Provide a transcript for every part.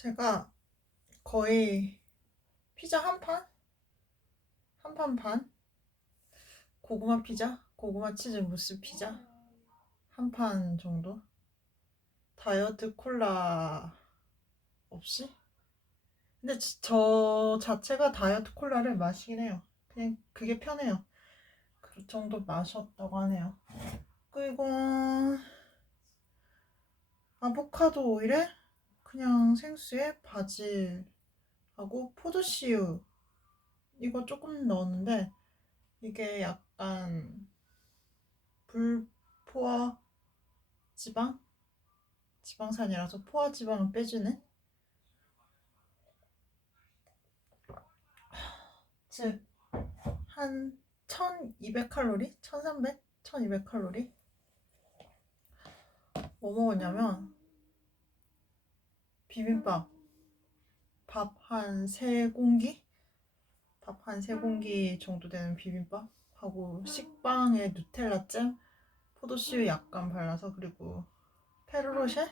제가 거의 피자 한 판? 한 판 반? 고구마 피자? 고구마 치즈 무스 피자? 한 판 정도? 다이어트 콜라 없이? 근데 저 자체가 다이어트 콜라를 마시긴 해요. 그냥 그게 편해요. 그 정도 마셨다고 하네요. 그리고 아보카도 오일에 그냥 생수에 바질하고 포도씨유 이거 조금 넣었는데 이게 약간 불포화 지방산이라서 포화 지방을 빼주는, 즉 한 1200칼로리? 1300? 1200칼로리? 뭐 먹었냐면 비빔밥 밥 한 3공기? 밥 한 3공기 정도 되는 비빔밥 하고 식빵에 누텔라 잼, 포도씨유 약간 발라서, 그리고 페르로쉐?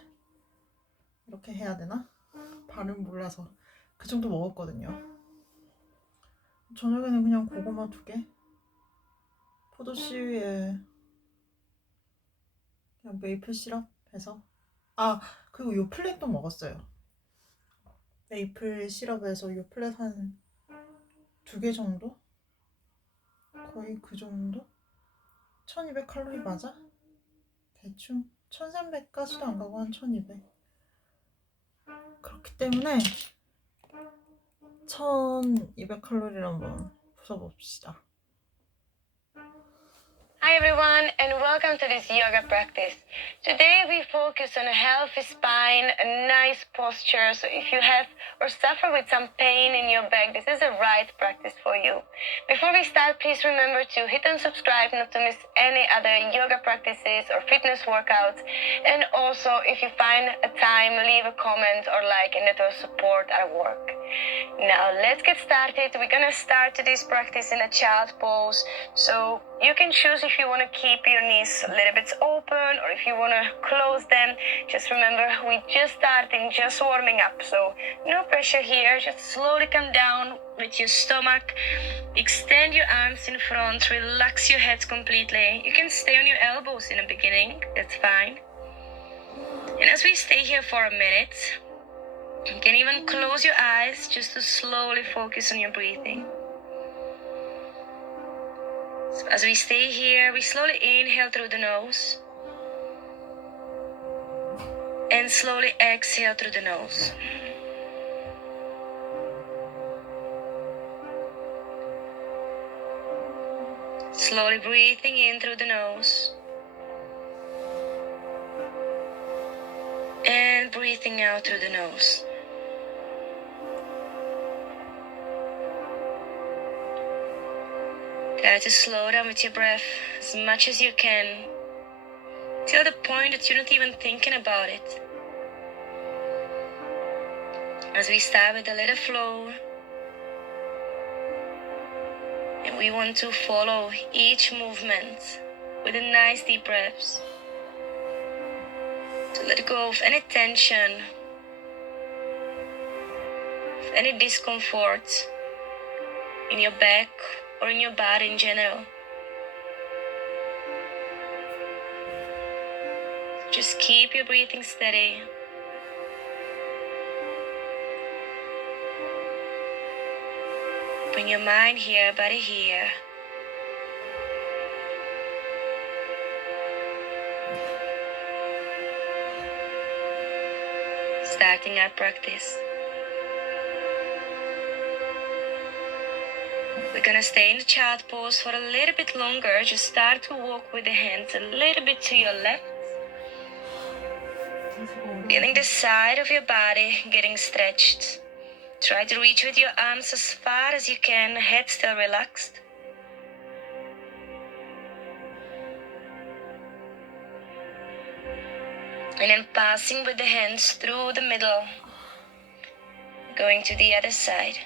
이렇게 해야 되나? 발음 몰라서 그 정도 먹었거든요. 저녁에는 그냥 고구마 2개, 포도씨유에 그냥 메이플 시럽 해서. 그리고 요플렛도 먹었어요. 메이플 시럽에서 요플렛 한 2개 정도? 거의 그 정도? 1200칼로리 맞아? 대충 1300까지도 안 가고 한 1200. 그렇기 때문에 1200칼로리를 한번 부숴봅시다. Hi everyone and welcome to this yoga practice. Today we focus on a healthy spine, a nice posture. So if you have or suffer with some pain in your back, this is the right practice for you. Before we start, please remember to hit and subscribe not to miss any other yoga practices or fitness workouts. And also, if you find a time, leave a comment or like, and that will support our work. Now let's get started. We're gonna start this practice in a child pose. So you can choose if you want to keep your knees a little bit open or if you want to close them. Just remember, we're just starting, just warming up. So no pressure here. Just slowly come down with your stomach. Extend your arms in front. Relax your head completely. You can stay on your elbows in the beginning. That's fine. And as we stay here for a minute, you can even close your eyes just to slowly focus on your breathing. So as we stay here, we slowly inhale through the nose and slowly exhale through the nose. Slowly breathing in through the nose and breathing out through the nose. Try to slow down with your breath as much as you can, till the point that you're not even thinking about it. As we start with a little flow, and we want to follow each movement with a nice deep breaths. To let go of any tension, of any discomfort in your back or in your body in general. Just keep your breathing steady. Bring your mind here, body here. Starting our practice. We're gonna stay in the child pose for a little bit longer. Just start to walk with the hands a little bit to your left. Feeling the side of your body getting stretched. Try to reach with your arms as far as you can, head still relaxed. And then passing with the hands through the middle, going to the other side.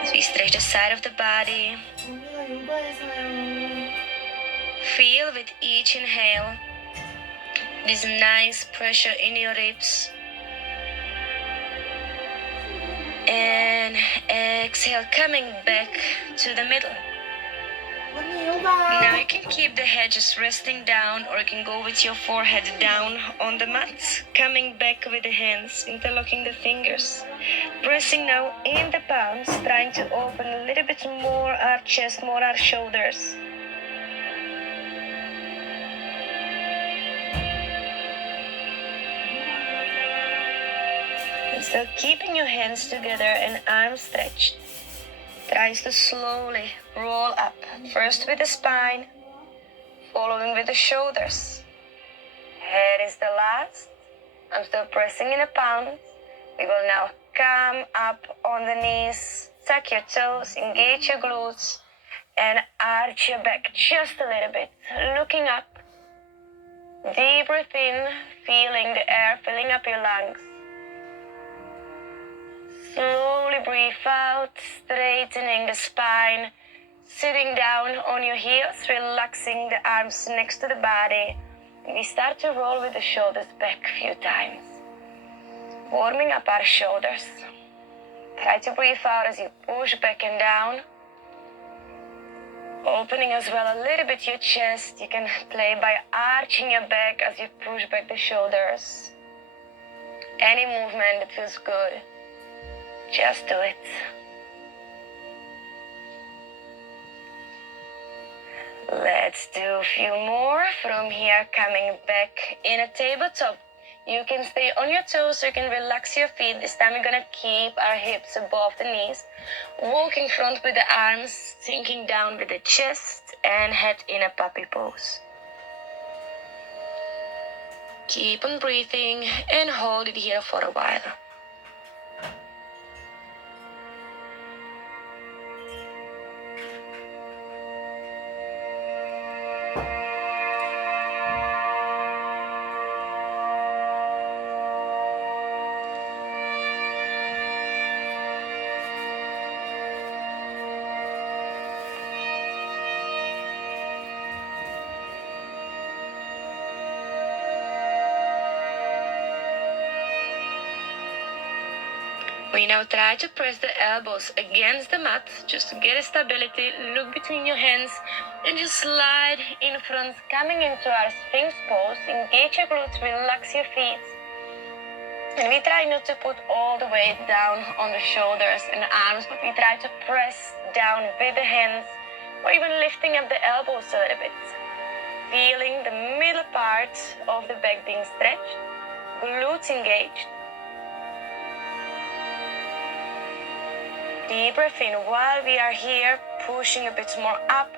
As we stretch the side of the body, Feel with each inhale this nice pressure in your ribs. And exhale, coming back to the middle. 언니 요가. Now you can keep the head just resting down, or you can go with your forehead down on the mat. Coming back with the hands, interlocking the fingers. Pressing now in the palms, trying to open a little bit more our chest, more our shoulders. And still keeping your hands together and arms stretched. Tries to slowly roll up, first with the spine, following with the shoulders. Head is the last. I'm still pressing in the palms. We will now come up on the knees, tuck your toes, engage your glutes, and arch your back just a little bit, looking up. Deep breath in, feeling the air filling up your lungs. Slowly breathe out, straightening the spine, sitting down on your heels, relaxing the arms next to the body. And we start to roll with the shoulders back a few times. Warming up our shoulders. Try to breathe out as you push back and down. Opening as well a little bit your chest. You can play by arching your back as you push back the shoulders. Any movement that feels good. Just do it. Let's do a few more. From here, coming back in a tabletop. You can stay on your toes, so you can relax your feet. This time we're gonna keep our hips above the knees. Walking front with the arms, sinking down with the chest, and head in a puppy pose. Keep on breathing and hold it here for a while. We now try to press the elbows against the mat just to get a stability. Look between your hands and just slide in front, coming into our Sphinx pose. Engage your glutes, relax your feet. And we try not to put all the weight down on the shoulders and arms, but we try to press down with the hands or even lifting up the elbows a little bit. Feeling the middle part of the back being stretched, glutes engaged. Deep breath in while we are here, pushing a bit more up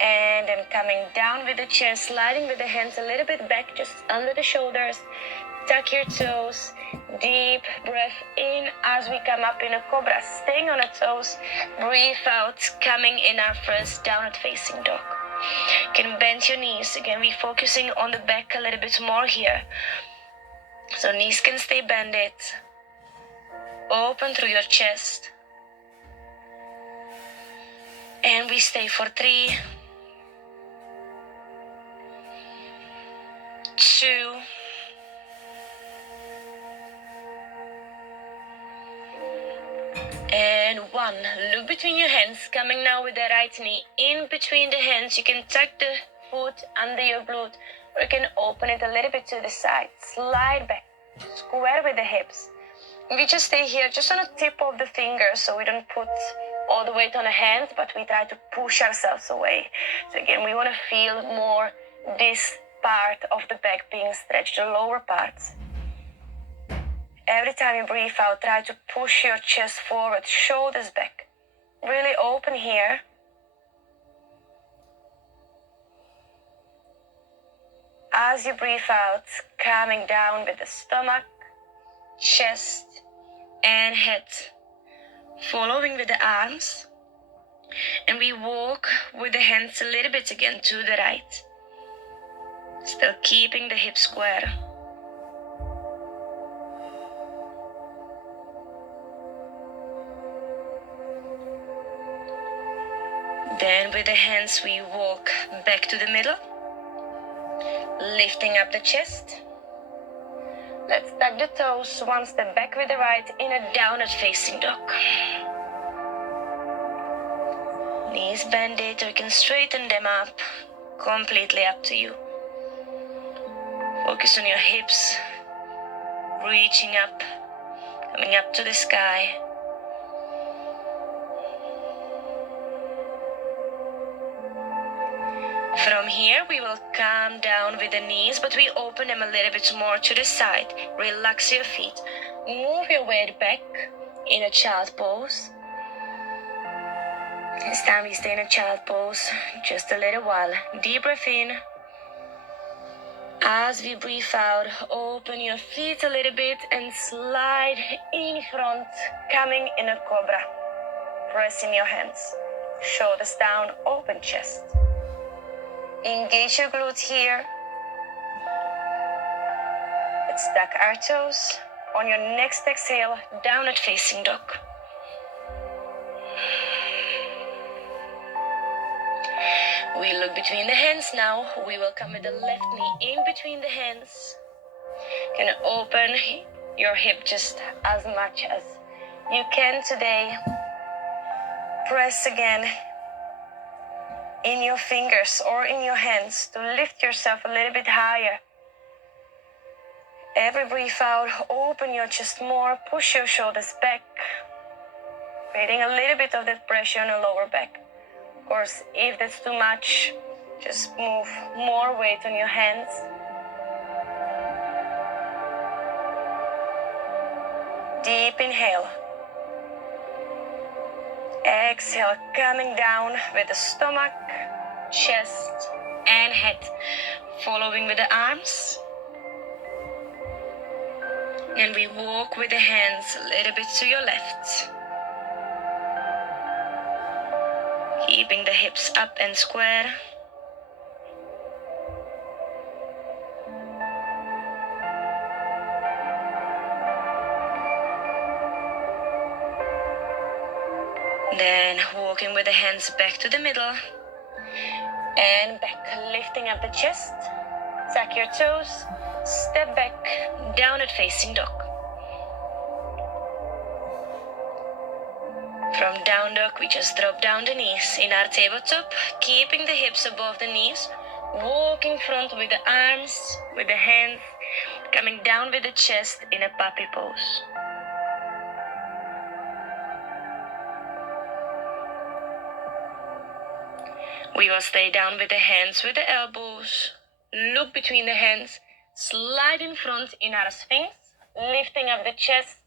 and then coming down with the chest, sliding with the hands a little bit back, just under the shoulders. Tuck your toes, deep breath in as we come up in a cobra, staying on the toes. Breathe out, coming in our first downward facing dog. You can bend your knees. Again, we're focusing on the back a little bit more here. So knees can stay bended. Open through your chest. And we stay for 3, 2, and 1. Look between your hands, coming now with the right knee in between the hands. You can tuck the foot under your glute, or you can open it a little bit to the side. Slide back, square with the hips. We just stay here, just on the tip of the fingers, so we don't put all the weight on the hands, but we try to push ourselves away. So again, we want to feel more this part of the back being stretched, the lower parts. Every time you breathe out, try to push your chest forward, shoulders back. Really open here. As you breathe out, coming down with the stomach, chest, and head. Following with the arms, and we walk with the hands a little bit again to the right, still keeping the hips square. Then And with the hands we walk back to the middle, lifting up the chest. Let's tuck the toes, one step back with the right in a downward facing dog. Knees bended, or you can straighten them up, completely up to you. Focus on your hips, reaching up, coming up to the sky. From here, we will calm down with the knees, but we open them a little bit more to the side. Relax your feet. Move your weight back in a child pose. This time we stay in a child pose just a little while. Deep breath in. As we breathe out, open your feet a little bit and slide in front, coming in a cobra. Pressing your hands. Shoulders down, open chest. Engage your glutes here. Let's tuck our toes. On your next exhale, downward facing dog. We look between the hands now. We will come with the left knee in between the hands. Can open your hip just as much as you can today. Press again in your fingers or in your hands to lift yourself a little bit higher. Every breath out, open your chest more, push your shoulders back, creating a little bit of that pressure on the lower back. Of course, if that's too much, just move more weight on your hands. Deep inhale. Exhale, coming down with the stomach, chest, and head. Following with the arms. And we walk with the hands a little bit to your left. Keeping the hips up and square. Then walking with the hands back to the middle. And back, lifting up the chest. Tuck your toes. Step back, downward facing dog. From down dog, we just drop down the knees in our tabletop, keeping the hips above the knees, walking front with the arms, with the hands, coming down with the chest in a puppy pose. We will stay down with the hands, with the elbows, look between the hands, slide in front in our sphinx, lifting up the chest,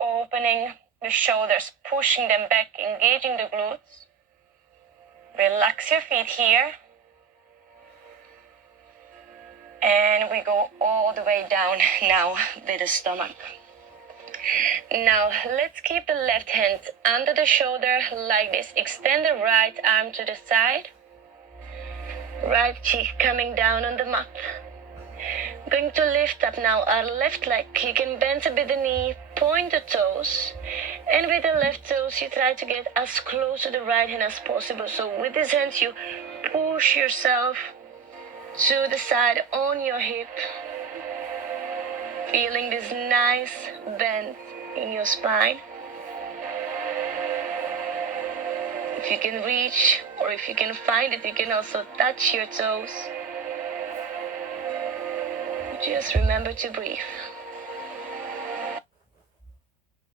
opening the shoulders, pushing them back, engaging the glutes. Relax your feet here. And we go all the way down now with the stomach. Now let's keep the left hand under the shoulder like this. Extend the right arm to the side. Right cheek coming down on the mat. Going to lift up now our left leg. You can bend a bit the knee, point the toes. And with the left toes, you try to get as close to the right hand as possible. So with these hands, you push yourself to the side on your hip. Feeling this nice bend in your spine. If you can reach, or if you can find it, you can also touch your toes. Just remember to breathe.